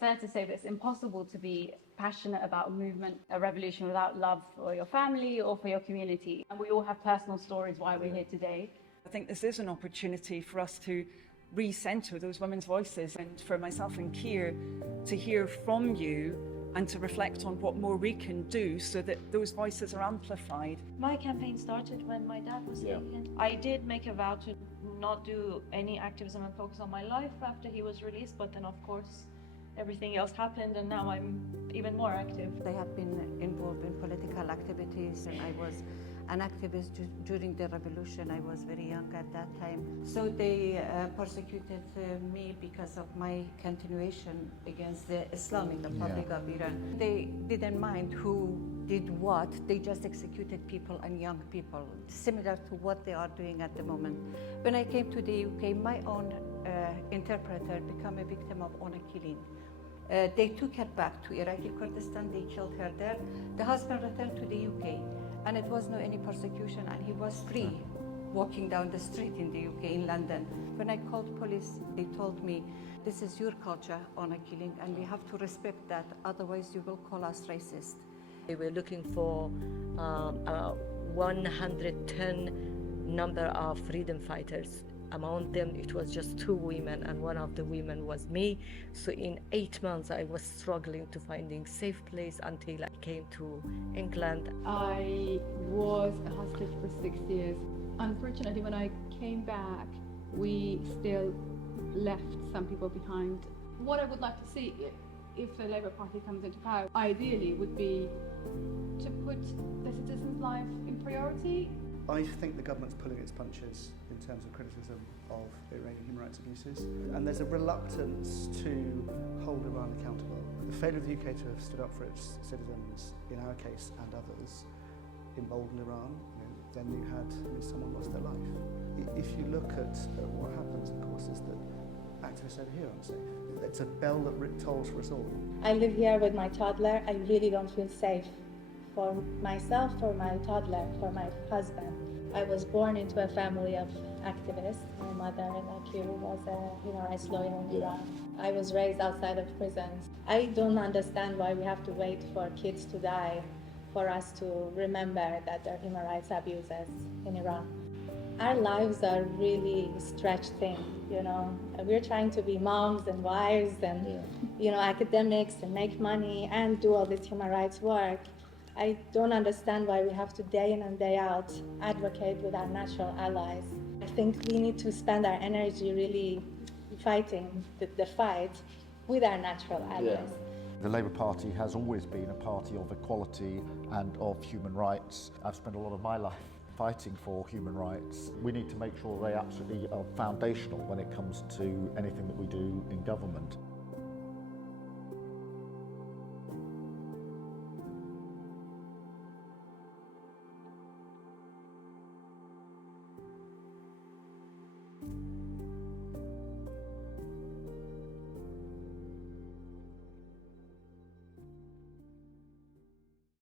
fair to say that it's impossible to be passionate about a movement, a revolution, without love for your family or for your community. And we all have personal stories why we're here today. I think this is an opportunity for us to re-centre those women's voices, and for myself and Keir to hear from you and to reflect on what more we can do so that those voices are amplified. My campaign started when my dad was taken. I did make a vow to not do any activism and focus on my life after he was released, but then of course everything else happened and now I'm even more active. I have been involved in political activities, and I was an activist during the revolution. I was very young at that time. So they persecuted me because of my continuation against the Islamic Republic of Iran. They didn't mind who did what, they just executed people and young people, similar to what they are doing at the moment. When I came to the UK, my own interpreter became a victim of honor killing. They took her back to Iraqi Kurdistan, they killed her there. The husband returned to the UK, and it was no any persecution, and he was free walking down the street in the UK, in London. When I called police, they told me, this is your culture, honor killing, and we have to respect that, otherwise you will call us racist. They were looking for 110 number of freedom fighters. Among them, it was just 2 women, and one of the women was me. So in 8 months, I was struggling to finding safe place until I came to England. I was a hostage for 6 years. Unfortunately, when I came back, we still left some people behind. What I would like to see if the Labour Party comes into power, ideally, would be to put the citizens' life in priority. I think the government's pulling its punches in terms of criticism of Iranian human rights abuses, and there's a reluctance to hold Iran accountable. The failure of the UK to have stood up for its citizens, in our case and others, emboldened Iran. Then you had someone lost their life. If you look at what happens, of course, is that activists over here are unsafe. It's a bell that tolls for us all. I live here with my toddler. I really don't feel safe. For myself, for my toddler, for my husband. I was born into a family of activists. My mother, like you, was a human rights lawyer in Iran. I was raised outside of prisons. I don't understand why we have to wait for kids to die for us to remember that there are human rights abuses in Iran. Our lives are really stretched thin, We're trying to be moms and wives and, academics and make money and do all this human rights work. I don't understand why we have to day in and day out advocate with our natural allies. I think we need to spend our energy really fighting the fight with our natural allies. The Labour Party has always been a party of equality and of human rights. I've spent a lot of my life fighting for human rights. We need to make sure they absolutely are foundational when it comes to anything that we do in government.